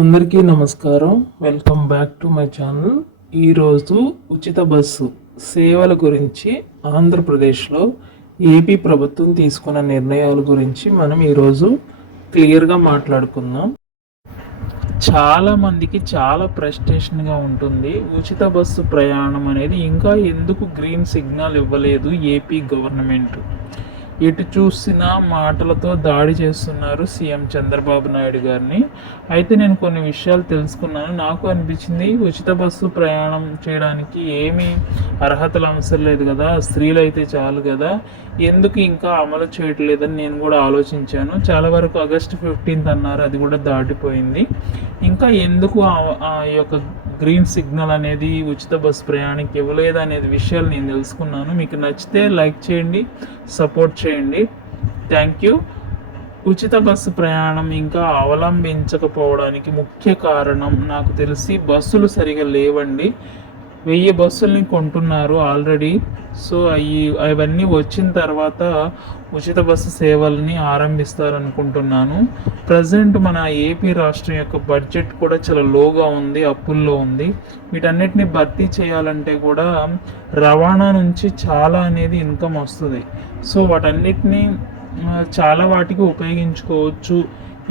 అందరికీ నమస్కారం. Welcome back to my channel. ఈరోజు ఉచిత బస్సు సేవల గురించి ఆంధ్రప్రదేశ్లో ఏపీ ప్రభుత్వం తీసుకున్న నిర్ణయాల గురించి మనం ఈరోజు క్లియర్గా మాట్లాడుకుందాం. చాలామందికి చాలా ఫ్రస్ట్రేషన్గా ఉంటుంది. ఉచిత బస్సు ప్రయాణం అనేది ఇంకా ఎందుకు గ్రీన్ సిగ్నల్ ఇవ్వలేదు ఏపీ గవర్నమెంట్? ఎటు చూసినా మాటలతో దాడి చేస్తున్నారు సీఎం చంద్రబాబు నాయుడు గారిని. అయితే నేను కొన్ని విషయాలు తెలుసుకున్నాను. నాకు అనిపించింది ఉచిత బస్సు ప్రయాణం చేయడానికి ఏమీ అర్హతలు అవసరం లేదు కదా, స్త్రీలు అయితే చాలు కదా, ఎందుకు ఇంకా అమలు చేయట్లేదని నేను కూడా ఆలోచించాను. చాలా వరకు ఆగస్టు 15 అన్నారు, అది కూడా దాటిపోయింది. ఇంకా ఎందుకు ఆ యొక్క గ్రీన్ సిగ్నల్ అనేది ఉచిత బస్సు ప్రయాణికి ఇవ్వలేదు అనేది విషయాలు నేను తెలుసుకున్నాను. మీకు నచ్చితే లైక్ చేయండి, సపోర్ట్ చేయండి. Thank you. ఉచిత బస్సు ప్రయాణం ఇంకా అవలంబించకపోవడానికి ముఖ్య కారణం నాకు తెలిసి బస్సులు సరిగా లేవండి. 1000 బస్సుల్ని కొంటున్నారు ఆల్రెడీ. సో అవన్నీ వచ్చిన తర్వాత ఉచిత బస్సు సేవల్ని ఆరంభిస్తారనుకుంటున్నాను. ప్రజెంట్ మన ఏపీ రాష్ట్రం యొక్క బడ్జెట్ కూడా చాలా లోగా ఉంది, అప్పుల్లో ఉంది. వీటన్నిటిని భర్తీ చేయాలంటే కూడా రవాణా నుంచి చాలా అనేది ఇన్కమ్ వస్తుంది. సో వాటన్నిటిని చాలా వాటికి ఉపయోగించుకోవచ్చు.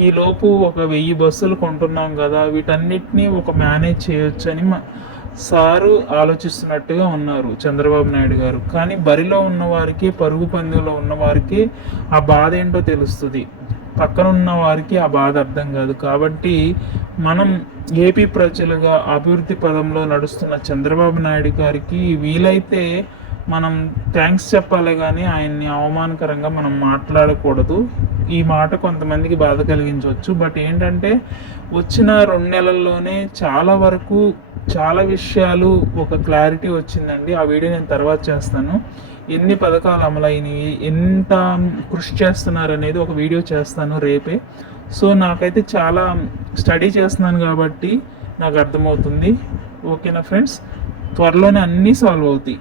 ఈలోపు ఒక 1000 బస్సులు కొంటున్నాం కదా, వీటన్నిటిని ఒక మేనేజ్ చేయొచ్చు అని సారు ఆలోచిస్తున్నట్టుగా ఉన్నారు చంద్రబాబు నాయుడు గారు. కానీ బరిలో ఉన్నవారికి, పరుగు పందెంలో ఉన్నవారికి ఆ బాధ ఏంటో తెలుస్తుంది, పక్కన ఉన్న వారికి ఆ బాధ అర్థం కాదు. కాబట్టి మనం ఏపీ ప్రజలుగా అభివృద్ధి పదంలో నడుస్తున్న చంద్రబాబు నాయుడు గారికి వీలైతే మనం థ్యాంక్స్ చెప్పాలి, కానీ ఆయన్ని అవమానకరంగా మనం మాట్లాడకూడదు. ఈ మాట కొంతమందికి బాధ కలిగించవచ్చు. బట్ ఏంటంటే వచ్చిన 2 నెలల్లోనే చాలా వరకు చాలా విషయాలు ఒక క్లారిటీ వచ్చిందండి. ఆ వీడియో నేను తర్వాత చేస్తాను. ఎన్ని పథకాలు అమలైనవి, ఎంత కృషి చేస్తున్నారు అనేది ఒక వీడియో చేస్తాను రేపే. సో నాకైతే చాలా స్టడీ చేస్తున్నాను కాబట్టి నాకు అర్థమవుతుంది. ఓకేనా ఫ్రెండ్స్, త్వరలోనే అన్నీ సాల్వ్ అవుతాయి.